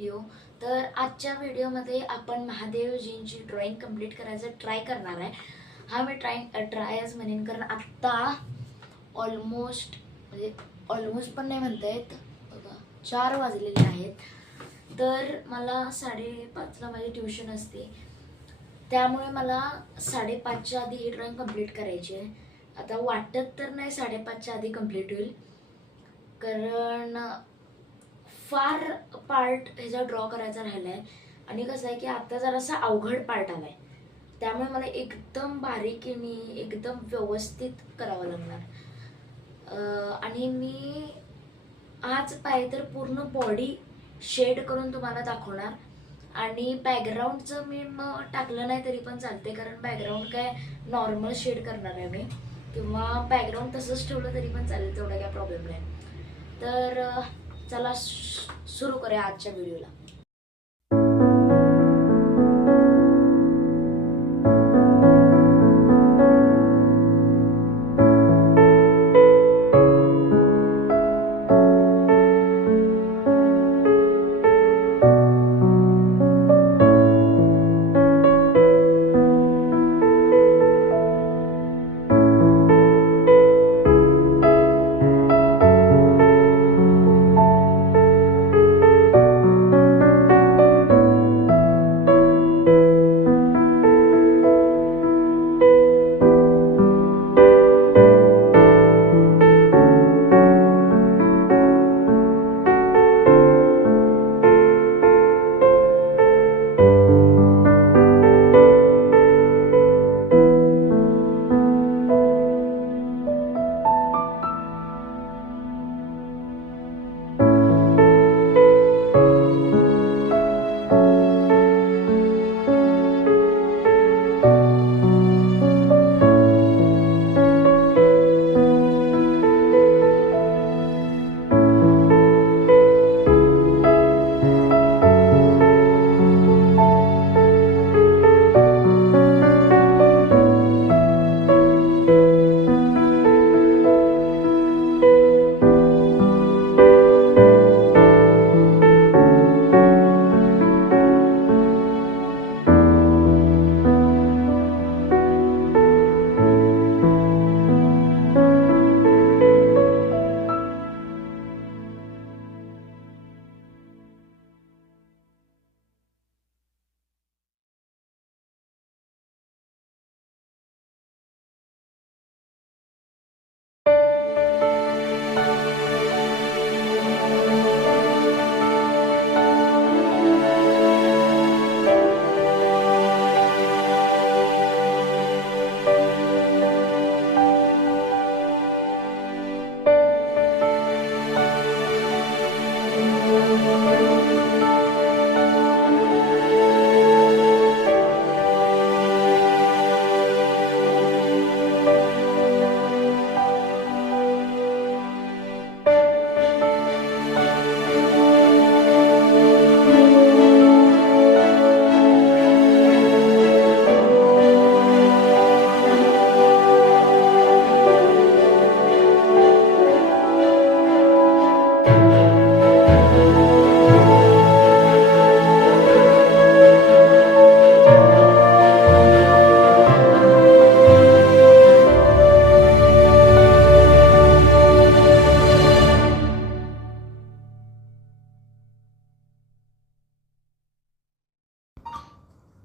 Video. तर आजच्या व्हिडिओमध्ये आपण महादेवजींची ड्रॉइंग कंप्लीट करायचं ट्राय करणार आहे. हा मी ट्रायच म्हणेन, कारण आत्ता ऑलमोस्ट पण नाही म्हणता येत बघा 4 वाजलेले आहेत. तर मला 5:30ला माझी ट्युशन असते, त्यामुळे मला 5:30च्या आधी ही ड्रॉइंग कंप्लीट करायची आहे. आता वाटत तर नाही 5:30च्या आधी कंप्लीट होईल, कारण फार पार्ट ह्याचा ड्रॉ करायचा राहिलाय. आणि कसं आहे की आता जरासा अवघड पार्ट आलाय, त्यामुळे मला एकदम बारीकीने एकदम व्यवस्थित करावं लागणार. आणि मी आज पाहिजे तर पूर्ण बॉडी शेड करून तुम्हाला दाखवणार. आणि बॅकग्राऊंडचं मी मग टाकलं नाही तरी पण चालते, कारण बॅकग्राऊंड काय नॉर्मल शेड करणार आहे मी, किंवा बॅकग्राऊंड तसंच ठेवलं तरी पण चालेल, तेवढा काय प्रॉब्लेम नाही. तर चला सुरू करूया आजच्या व्हिडिओला.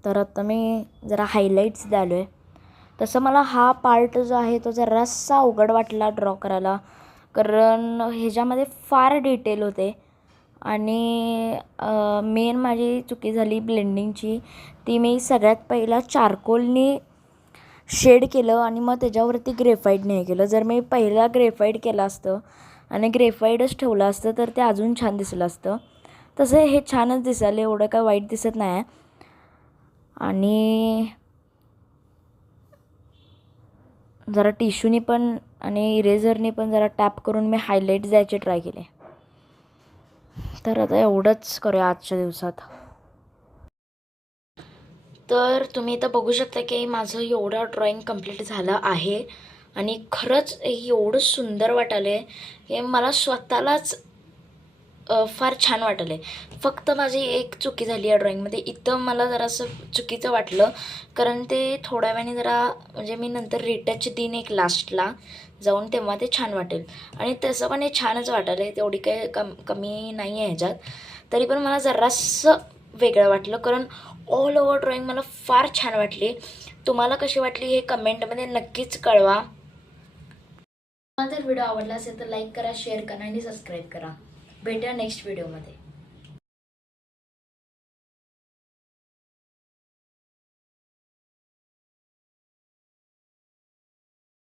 तर आता मी जरा हायलाईट्स द्यालो आहे. तसं मला हा पार्ट जो आहे तो जरासा अवघड वाटला ड्रॉ करायला, कारण ह्याच्यामध्ये फार डिटेल होते. आणि मेन माझी चुकी झाली ब्लेंडिंगची. ती मी सगळ्यात पहिला चारकोलनी शेड केलं आणि मग त्याच्यावरती ग्रेफाईडने हे केलं. जर मी पहिला ग्रेफाईड केलं असतं आणि ग्रेफाईडच ठेवलं असतं तर ते अजून छान दिसलं असतं. तसं हे छानच दिसायला, एवढं काय वाईट दिसत नाही. आणि जरा टिश्यूनी पण आणि इरेझरनी पण जरा टॅप करून मी हायलाईट द्यायचे ट्राय केले. तर आता एवढंच करूया आजच्या दिवसात. तर तुम्ही इथं बघू शकता की माझं एवढं ड्रॉइंग कंप्लीट झालं आहे. आणि खरंच एवढं सुंदर वाटालं आहे की मला स्वतःलाच फार छान वाटलं आहे. फक्त माझी एक चुकी झाली या ड्रॉईंगमध्ये. इथं मला जरासं चुकीचं वाटलं, कारण ते थोड्या वेळाने जरा म्हणजे मी नंतर रिटच देईन एक लास्टला जाऊन, तेव्हा ते छान वाटेल. आणि तसं पण हे छानच वाटायलं आहे, तेवढी काही कमी नाही आहे ह्याच्यात. तरी पण मला जरासं वेगळं वाटलं, कारण ऑल ओव्हर ड्रॉईंग मला फार छान वाटली. तुम्हाला कशी वाटली हे कमेंटमध्ये नक्कीच कळवा. तुम्हाला जर व्हिडिओ आवडला असेल तर लाईक करा, शेअर करा आणि सबस्क्राईब करा. भेटूया नेक्स्ट व्हिडिओमध्ये.